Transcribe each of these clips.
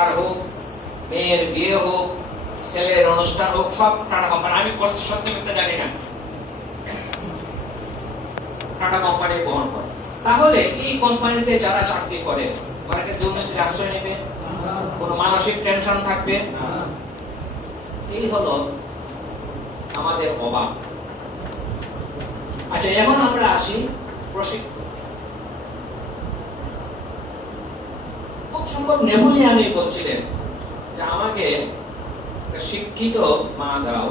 আর হোক, মেয়ের বিয়ে হোক, ছেলের অনুষ্ঠান হোক, সব টাটা কোম্পানি। আমি করছি সত্যি করতে জানি না, টাটা কোম্পানি বহন করে। তাহলে এই কোম্পানিতে যারা চাকরি করে অনেকে দুর্নীতির আশ্রয় নেবে, কোন মানসিক টেনশন থাকবে। এই হলো আমাদের অভাব। আচ্ছা, এখন আমরা আসি প্রশিক্ষণ। খুব সম্ভব নেপোলিয়ানই বলছিলেন যে আমাকে শিক্ষিত মা দাও,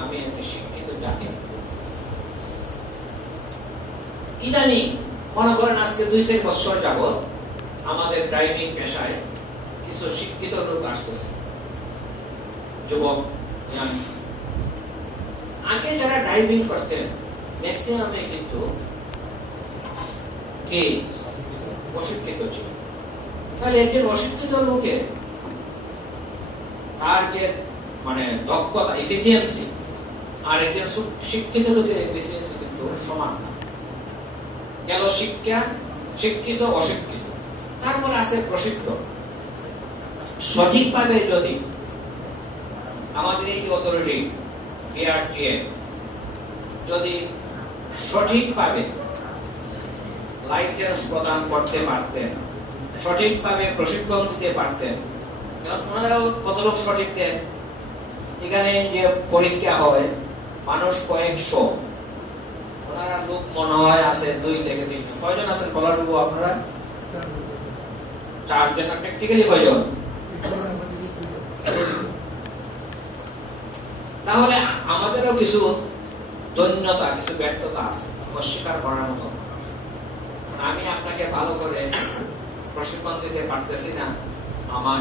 আমি একটা শিক্ষিত জাতি। ইদানিং মনে করেন আজকে 2-4 বছর যাবত আমাদের ড্রাইভিং পেশায় কিছু শিক্ষিত লোক আসতেছে, যুবক। আগে যারা ড্রাইভিং করতেন ম্যাক্সিমামে কিন্তু কে অশিক্ষিত ছিল। তাহলে একজন অশিক্ষিত লোকের তার যে মানে দক্ষতা, এফিসিয়েন্সি, আর একজন শিক্ষিত লোকের এফিসিয়েন্সি কিন্তু সমান না। গেল শিক্ষা, শিক্ষিত, অশিক্ষিত, তারপরে আছে প্রশিক্ষণ। সঠিকভাবে যদি আমাদের এই অথরিটি বিআরটিএ যদি সঠিকভাবে লাইসেন্স প্রদান করতে পারতেন, সঠিকভাবে প্রশিক্ষণ দিতে পারতেন। ওনারাও কত লোক সঠিক দেন? এখানে যে পরীক্ষা হয় মানুষ কয়েকশো, ওনারা লোক মনে হয় আছে 2 থেকে 3। কয়জন আছেন বলার দেবো আপনারা? 4 জন। প্র্যাকটিক্যালি কয়জন? তাহলে আমাদেরও কিছু দৈন্যতা, কিছু ব্যর্থতা আছে, অস্বীকার করার মতো। আমি আপনাকে ভালো করে প্রশিক্ষণ দিতে পারতেছি না, আমার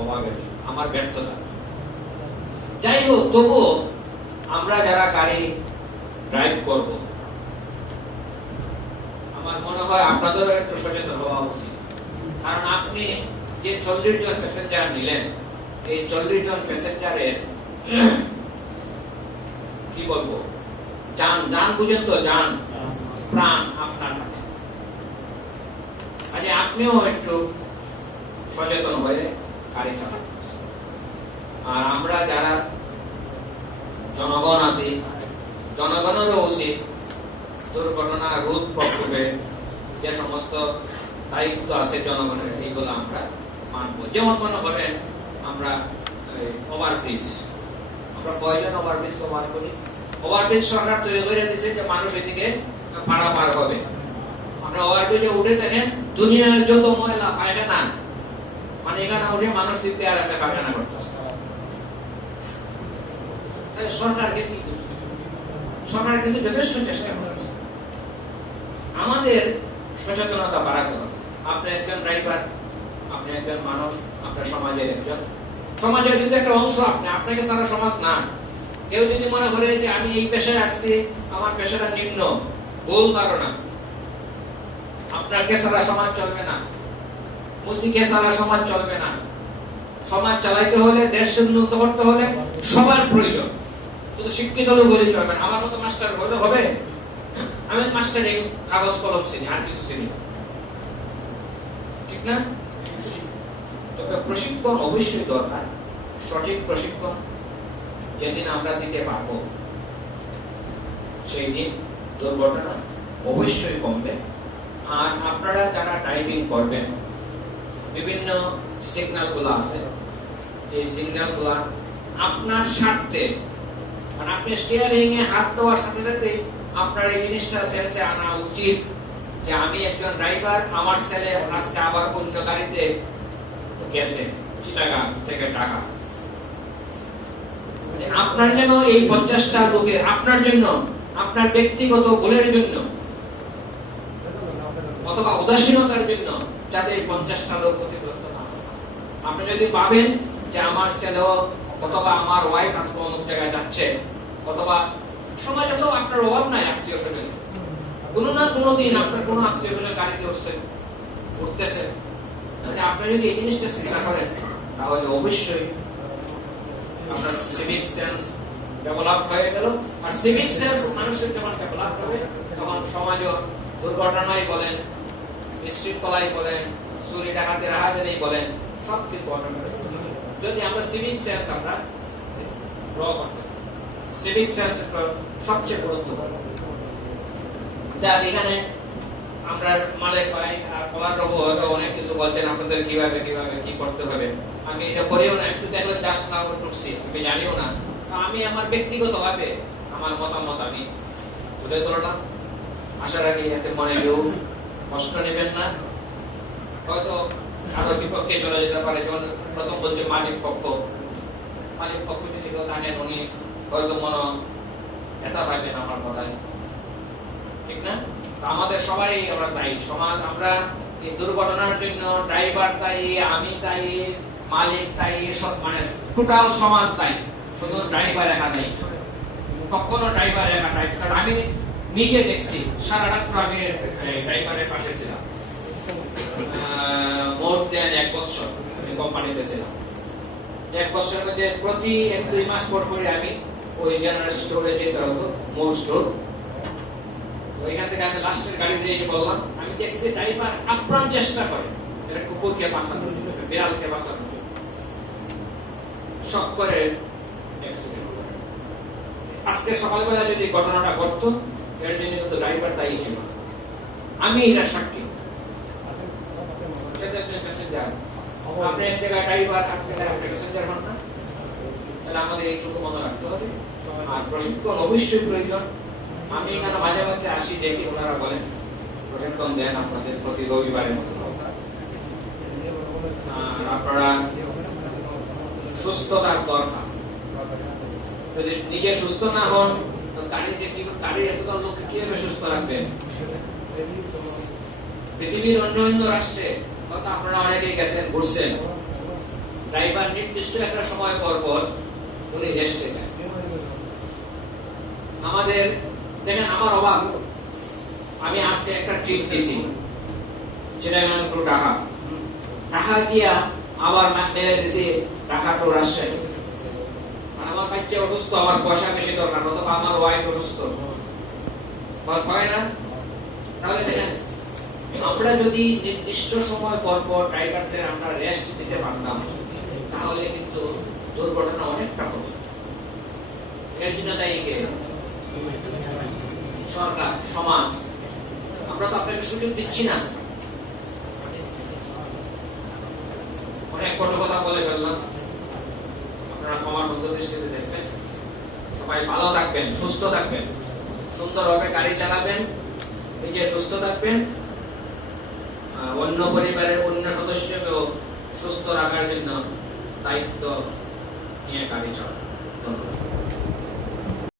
অভাবের, আমার ব্যর্থতা। যাই হোক, তবুও আমরা যারা গাড়ি ড্রাইভ করব, আমার মনে হয় আপনাদেরও একটু সচেতন হওয়া উচিত। কারণ আপনি যে 40 জন প্যাসেঞ্জার নিলেন, এই 40 জন প্যাসেঞ্জারের কি বলবো, জান বুঝেন তো, জান প্রাণ আপনার হাতে। আজ আপনিও একটু সচেতন হয়ে গাড়ি চালান। আর আমরা যারা জনগণ আছি, জনগণেরও উচিত দুর্ঘটনা রোধ করতে যে সমস্ত দায়িত্ব আছে জনগণের, এইগুলো আমরা মানব। যেমন মনে করেন আমরা ওভারব্রিজ, আমরা কয়জন ওভারব্রিজ ব্যবহার করি? ওভারব্রিজ সরকার তৈরি করে দিয়েছে যে মানুষ এদিকে পারাপার হবে। আমরা ওভারব্রিজে উঠে দেখেন দুনিয়ার যত ময়লা পায়খানা, মানে এখানে উঠে মানুষ দিতে আর একটা পায়খানা করতেছে। সরকারকে কি, সরকার কিন্তু যথেষ্ট চেষ্টা করেছে। আমাদের সচেতনতা বাড়াতে হবে। আপনি একজন ড্রাইভার, আপনি একজন মানুষ, আপনার সমাজের একজন, সমাজের কিন্তু একটা অংশ। আপনাকে সারা সমাজ না। কেউ যদি মনে করে যে আমি এই পেশায় আসছি, আমার পেশাটা নিম্ন, ভুল ধারণা। আপনাকে সারা সমাজ চলবে না, মুসিকে সারা সমাজ চলবে না। সমাজ চালাইতে হলে, দেশ উন্নত করতে হলে সবার প্রয়োজন। শুধু শিক্ষিত লোক হলেই চলবে না। আমার মতো মাস্টার হলে হবে? আমি মাস্টার এই কাগজ কলম চিনি, আর কিছু চিনি, ঠিক না? তবে প্রশিক্ষণ অবশ্যই দরকার। সঠিক প্রশিক্ষণ যেদিন আমরা দিতে পারবো, সেই দিন দুর্ঘটনা অবশ্যই কমবে। আর আপনারা যারা ড্রাইভিং করবেন, বিভিন্ন সিগন্যাল গুলো আছে, এই সিগন্যাল গুলা আপনার স্বার্থে, মানে আপনি স্টিয়ারিং এ হাত দেওয়ার সাথে সাথে আপনার এই জিনিসটা সেন্সে আনা উচিত যে আমি একজন ড্রাইভার, আমার ছেলে আজকে আবার অন্য গাড়িতে গেছে চিটাগাং থেকে ঢাকা। আপনার জন্য এই 50টা লোকের, আপনার জন্য, আপনার ব্যক্তিগত ভুলের জন্য অথবা উদাসীনতার জন্য যাতে এই 50টা লোক ক্ষতিগ্রস্ত না হয়। আপনি যদি ভাবেন যে আমার ছেলেও অথবা আমার ওয়াইফ আজকে অমুক জায়গায় যাচ্ছে, অথবা সমাজে তো আপনার অভাব নাই আত্মীয় স্বজন, কোনো না কোনো দিন আপনার কোনো আত্মীয় স্বজন গাড়িতে উঠতেছে, আপনি যদি এই জিনিসটা চিন্তা করেন, তাহলে অবশ্যই আপনার সিভিক সেন্স ডেভেলপ হয়ে গেল। আর সিভিক সেন্স মানুষের যখন ডেভেলপ হবে, তখন সমাজও দুর্ঘটনাই বলেন, বিশৃঙ্খলাই বলেন, চুরি ডাকাতি রাহাজানি বলেন, সব কিছু অটোমেটিক। যদি আমরা সিভিক সেন্স আমরা ড্র করতে, সিভিক সেন্স সবচেয়ে গুরুত্বপূর্ণ। দেখ এখানে আমরা মালিক ভাই আর কমান্ডার হয়তো অনেক কিছু বলতেন আপনাদের কিভাবে কিভাবে কি করতে হবে। আমি এটা করিও না, একটু দেখলে জাস্ট না ঢুকছি, আমি জানিও না। আমি আমার ব্যক্তিগতভাবে আমার মতামত আমি তুলে ধরলাম। আশা রাখি এতে মনে কেউ কষ্ট নেবেন না। হয়তো আরো বিপক্ষে চলে যেতে পারে, যেমন প্রথম বলছে মালিক পক্ষ যদি কেউ থাকেন উনি হয়তো মনে এটা পাইবেন আমার কথায়, ঠিক না? আমাদের সবাই আমরা দায়ী, সমাজ আমরা এই দুর্ঘটনার জন্য ড্রাইভার দায়ী, আমি দায়ী, মালিক দায়ী, সব মানে টোটাল সমাজ দায়ী, শুধু ড্রাইভার একা দায়ী। কখনো ড্রাইভার একা দায়ী, কারণ আমি নিজে দেখছি সারা রাত আমি ড্রাইভারের পাশে ছিলাম। মোর দেন 1 বছর আমি কোম্পানিতে ছিলাম। 1 বছরের মধ্যে প্রতি 1-2 মাস পর পরে আমি ওই জেনারেল স্টোরে যেতে হতো, মোর স্টোর। ওইখান থেকে আমি লাস্টের গাড়িতে এসে বললাম, আমি দেখছি ড্রাইভার আপ্রাণ চেষ্টা করে এটা কুকুরকে বাঁচানোর জন্য, বিড়ালকে বাঁচানোর জন্য, সব করে অ্যাক্সিডেন্ট। আজকে সকালবেলা যদি ঘটনাটা ঘটতো এর জন্য কিন্তু ড্রাইভার দায়ী ছিল না, আমি এটা সাক্ষী। আপনি এক জায়গায় ড্রাইভার, এক জায়গায় আপনি প্যাসেঞ্জার হন না, তাহলে আমাদের এইটুকু মনে রাখতে হবে। আর প্রশিক্ষণ অবশ্যই প্রয়োজন। আমি এখানে মাঝে মাঝে আসি, দেখি ওনারা বলেন প্রশিক্ষণ দেন আপনাদের প্রতি রবিবারের মতো। আপনারা সুস্থতার দরকার, যদি নিজে সুস্থ না হন তো গাড়ি এতটা লোককে কিভাবে সুস্থ রাখবেন? পৃথিবীর অন্য রাষ্ট্রে হয়তো আপনারা অনেকেই গেছেন, ঘুরছেন, ড্রাইভার নির্দিষ্ট একটা সময় পর পর উনি রেস্টে দেন। আমাদের দেখেন আমার অভাব, আমি আজকে একটা ট্রিপ দিছি চিটাগাং ঢাকা গিয়া আবার মেরে দিছি ঢাকা টু রাজশাহী। আমার বাচ্চা অসুস্থ, আমার পয়সা বেশি দরকার, অথবা আমার ওয়াইফ অসুস্থ, হয় না? তাহলে দেখেন আমরা যদি নির্দিষ্ট সময় পর পর ড্রাইভারদের আমরা রেস্ট দিতে পারতাম তাহলে কিন্তু দুর্ঘটনা অনেকটা কমে। এর জন্য দায়ী কে? সরকার, সমাজ। আমরা তো আপনাকে সুযোগ দিচ্ছি না। অনেক কটু কথা বলে ফেললাম, আপনারা ক্ষমা সুন্দর দৃষ্টিতে দেখবেন। সবাই ভালো থাকবেন, সুস্থ থাকবেন, সুন্দরভাবে গাড়ি চালাবেন, নিজে সুস্থ থাকবেন, অন্য পরিবারের অন্য সদস্যকেও সুস্থ রাখার জন্য দায়িত্ব নিয়ে গাড়ি চালাবেন।